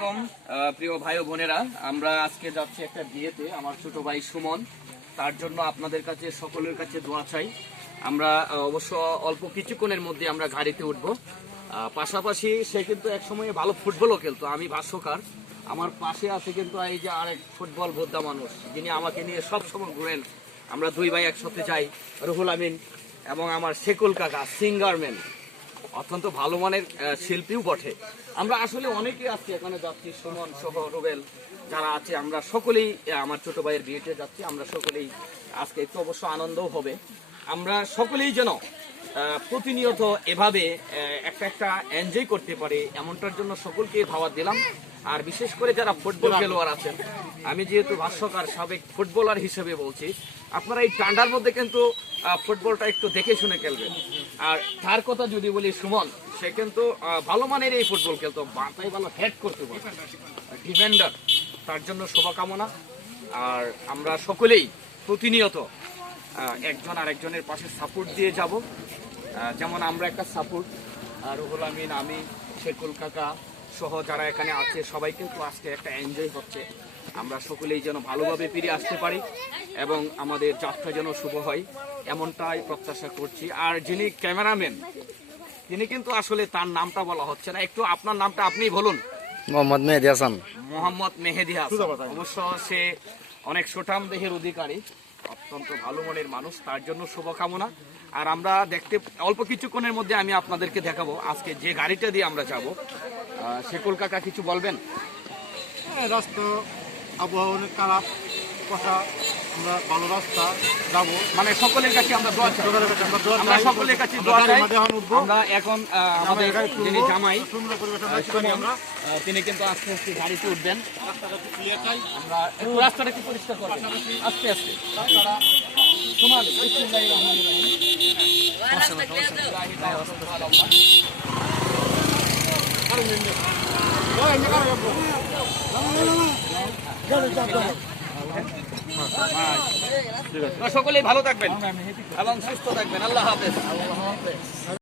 আলাইকুম প্রিয় ভাই ও বোনেরা, আমরা আজকে যাচ্ছি একটা বিয়েতে। আমার ছোট ভাই সুমন, তার জন্য আপনাদের কাছে সকলের কাছে দোয়া চাই। আমরা অবশ্য অল্প কিছুক্ষণের মধ্যে আমরা গাড়িতে উঠব। পাশাপাশি সে কিন্তু একসময় ভালো ফুটবলও খেলতো, আমি ভাষ্যকার। আমার পাশে আছে কিন্তু এই যে আরেক ফুটবল বোদ্ধা মানুষ, যিনি আমাকে নিয়ে সব সময় ঘুরেন। আমরা দুই ভাই একসাথে যাই, রুহুল আমিন এবং আমার শেকুল কাকা, সিঙ্গারম্যান, অত্যন্ত ভালো মানের শিল্পীও বটে। আমরা আসলে অনেকেই আছি এখানে যাচ্ছি, সুমন সহ রুবেল যারা আছে, আমরা সকলেই আমার ছোট ভাইয়ের বিয়েতে যাচ্ছি। আমরা সকলেই আজকে একটু অবশ্য আনন্দও হবে। আমরা সকলেই যেন প্রতিনিয়ত এভাবে একটা এনজয় করতে পারে, এমনটার জন্য সকলকে দাওয়াত দিলাম। আর বিশেষ করে যারা ফুটবল খেলোয়াড় আছেন, আমি যেহেতু ভাষ্যকার, সাবেক ফুটবলার হিসেবে বলছি, আপনারা এই ঠান্ডার মধ্যে কিন্তু ফুটবলটা একটু দেখে শুনে খেলবেন। আর তার কথা যদি বলি, সুমন, সে কিন্তু ভালো মানের এই ফুটবল খেলতো, মাথায় ভালো হেড করতে পারে, ডিফেন্ডার। তার জন্য শুভকামনা। আর আমরা সকলেই প্রতিনিয়ত একজন আরেকজনের পাশে সাপোর্ট দিয়ে যাব। যেমন আমরা একটা সাপোর্ট, রুহুল আমিন, আমি, শেকুল কাকা সহ যারা এখানে আছে, সবাই কিন্তু আজকে একটা এনজয় হচ্ছে। আমরা সকলেই যেন ভালোভাবে ফিরে আসতে পারি এবং আমাদের যাত্রা যেন শুভ হয়, এমনটাই প্রত্যাশা করছি। আর যিনি ক্যামেরাম্যান, তিনি কিন্তু আসলে তার নামটা বলা হচ্ছে না, একটু আপনার নামটা আপনিই বলুন। মোহাম্মদ মেহেদি হাসান। মোহাম্মদ মেহেদি হাসান। অবশ্য সে অনেক সুঠাম দেহের অধিকারী, অত্যন্ত ভালো মনের মানুষ, তার জন্য শুভকামনা। আর আমরা দেখতে অল্প কিছুক্ষণের মধ্যে আমি আপনাদেরকে দেখাবো আজকে যে গাড়িটা দিয়ে আমরা যাব। শেকুল কাকা কিছু বলবেন? রাস্তা আবহাওয়া অনেক খারাপ, কথা আমরা ভালো রাস্তা যাবো, মানে সকলের কাছে আমরা দোয়া চাই। আমরা সকলের কাছে দোয়া চাই। আমরা এখন আমাদের যিনি জামাই, তিনি কিন্তু আস্তে আস্তে গাড়িতে উঠবেন। আমরা একটু রাস্তাটা কি পরিষ্কার করবেন আস্তে আস্তে। তোমার বিসমিল্লাহির রহমানির রহিম। সকলেই ভালো থাকবেন এবং সুস্থ থাকবেন। আল্লাহ হাফেজ।